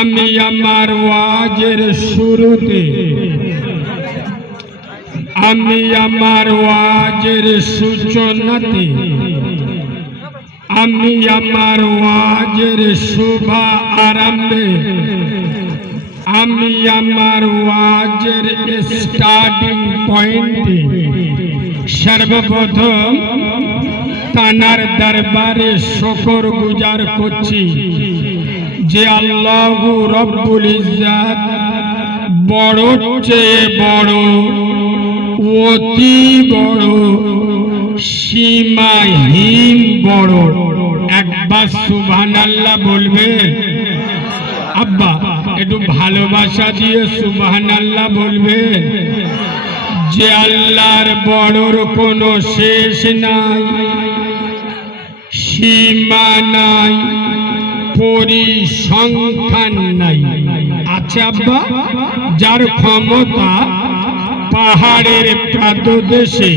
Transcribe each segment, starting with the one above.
আমি আমার ওয়াজের শুরুতে আমি আমার ওয়াজের সূচনাতে আমি আমার ওয়াজের শুভ আরম্ভে আমি আমার ওয়াজের স্টার্টিং পয়েন্টে সর্বপ্রথম তানার দরবারে শুকর গুজার করছি যে আল্লাহ রব্বুল ইজ্জত বড় চেয়ে বড়, অতি বড়, সীমাহীন বড়। একবার সুবহানাল্লাহ বলবে? আব্বা একটু ভালোবাসা দিয়ে সুবহানাল্লাহ বলবে? যে আল্লাহর বড়র কোনো শেষ নাই, সীমা নাই, পরিসংখ্যান নাই। আচ্ছা আব্বা, যার ক্ষমতা পাহাড়ের পাদদেশে,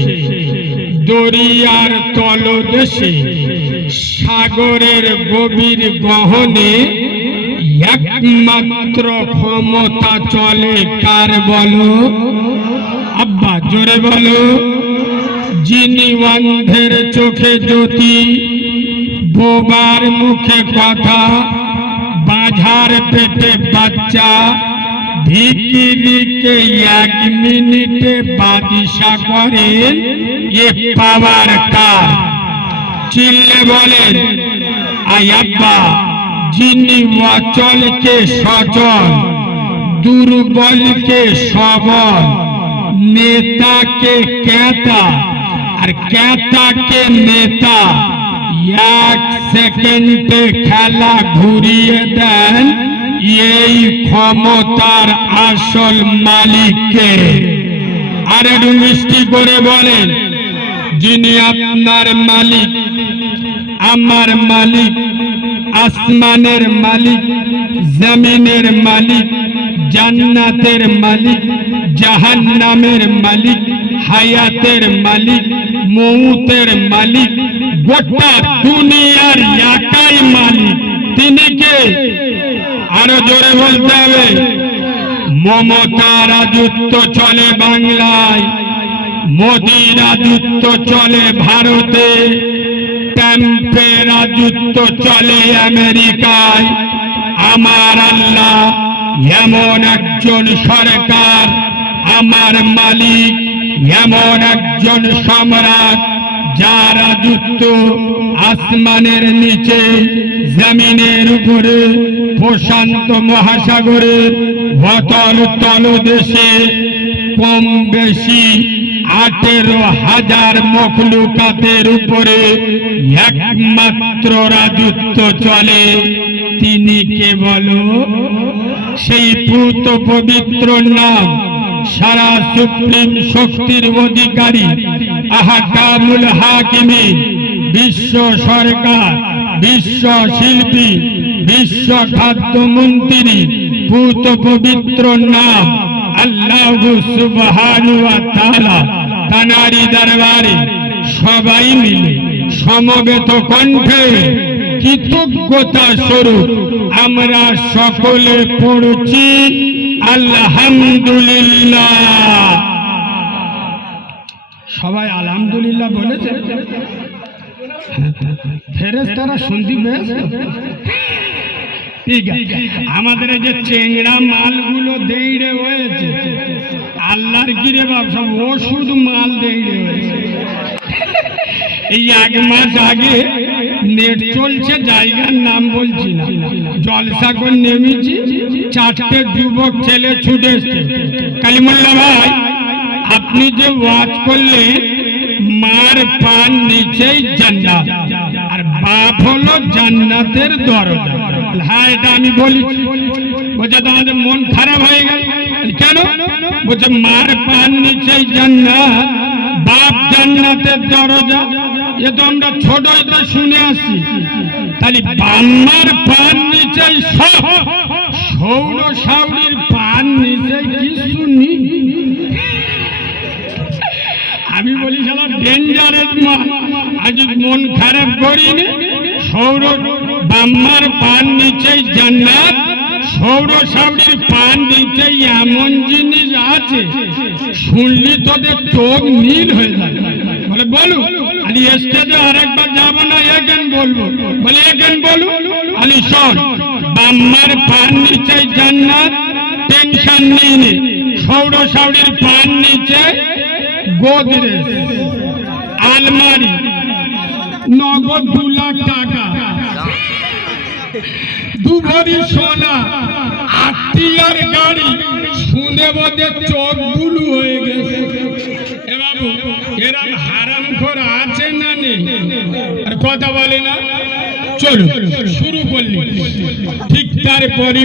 দরিয়ার তলদেশে, সাগরের গভীর গহনে একমাত্র ক্ষমতা চলে কার বলো? আব্বা জোরে বলো। যিনি অন্ধের চোখে জ্যোতি, বোবার মুখে কথা, বাঝার পেটে বাচ্চা, ভিখিরিকে 1 মিনিটে বাদিশা করেন, এ পাওয়ার কার? চিল্লে বলেন আই আব্বা। যিনি অচলকে সচল, দুর্বলকে সবল, নেতাকে ক্যাতা আর ক্যাতাকে নেতা, 1 সেকেন্ডে খেলা ঘুরিয়ে দেন, এই ক্ষমতার আসল মালিককে। আর একটু মিষ্টি করে বলেন, যিনি আপনার মালিক, আমার মালিক, আসমানের মালিক, জমিনের মালিক, জান্নাতের মালিক, জাহান্নামের মালিক, হায়াতের মালিক, মৌতের মালিক, গোটা দুনিয়ার একাই মালিক। তিনি কে? আরো জোরে বলতে হবে। মমতা রাজত্ব চলে বাংলায়, মোদী রাজত্ব চলে ভারতে, ট্রাম্পে রাজত্ব চলে আমেরিকায়। আমার আল্লাহ এমন একজন সরকার, আমার মালিক এমন একজন সম্রাট, যার রাজত্ব আসমানের নিচে, জমিনের উপরে, প্রশান্ত মহাসাগরের অতল তলদেশে কম বেশি 18,000 মখলুকাতের উপরে একমাত্র রাজত্ব চলে। তিনি কে বলো? সেই পুত পবিত্র নাম, সারা সুপ্রিম শক্তির অধিকারী, আহকামুল হাকিমি, বিশ্ব সরকার, বিশ্ব শিল্পী, বিশ্ব খাদ্যমন্ত্রী, পুত পবিত্র নাম আল্লাহ সুবহানাহু ওয়া তাআলা। তানারি দরবারে সবাই মিলে সমবেত কণ্ঠে কৃতজ্ঞতা স্বরূপ আমরা সকলে পড়ছি আলহামদুলিল্লাহ। সবাই আলহামদুলিল্লাহ বলেছে? ফেরেশতারা শুনতে পেয়েছে? ঠিক আছে। আমাদের এই যে চেংড়া মালগুলো দেইড়ে হয়েছে, আল্লাহর গিরে বাপ সব ওষুধ মাল দেইড়ে হয়েছে। এই 1 মাস আগে নেট চলছে, জায়গার নাম বলছি না, জলসা করে নেমেছি, 4টে যুবক ছেলে ছুটে এসছে। কালিমুল্লাহ ভাই, আপনি যে ওয়াজ করলেন মার পান নিচেই জান্নাত, আর বাপ হলো জান্নাতের দরজা। হ্যাঁ, এটা আমি বলি। বলছে তোমাদের মন খারাপ হয়ে গেল কেন? বলছে মার পান নিচেই জান্নাত, বাপ জান্নাতের দরজা। এ তো আমরা ছোট তো শুনে আসছি। তাহলে বান্নার পান নিচেই সব, সৌর সাউরির পান নিচেই কি শুনি? আমি বলি শালা ডেঞ্জারাস মাল। আজ মন খারাপ করিনি, সৌর বাম্মার পান নিচেই জান্নাত, সৌরসাবড়ির পান নিচে এমন জিনিস আছে শুনলি তোদের চোখ নীল হয়ে যাবে। বলে বলু আলি স্টেজে আরেকবার যাবো না, এখান বলবো। বলে এখান বলু আলি শোন, বাম্মার পান নিচে জান্নাত, টেনশন নিয়ে সৌরসাবড়ির পান নিচে গোদরেজ, আলমারি, নগদ 2 লাখ টাকা, 2 ভরি সোনা, 8টি আর গাড়ি। শুনে বোধে চোখ বুলু হয়ে গেছে। এ বাবু এরকম হারামখোর আছে না নেই? আর কথা বলে না। চলো শুরু করলি। ঠিক তার পরি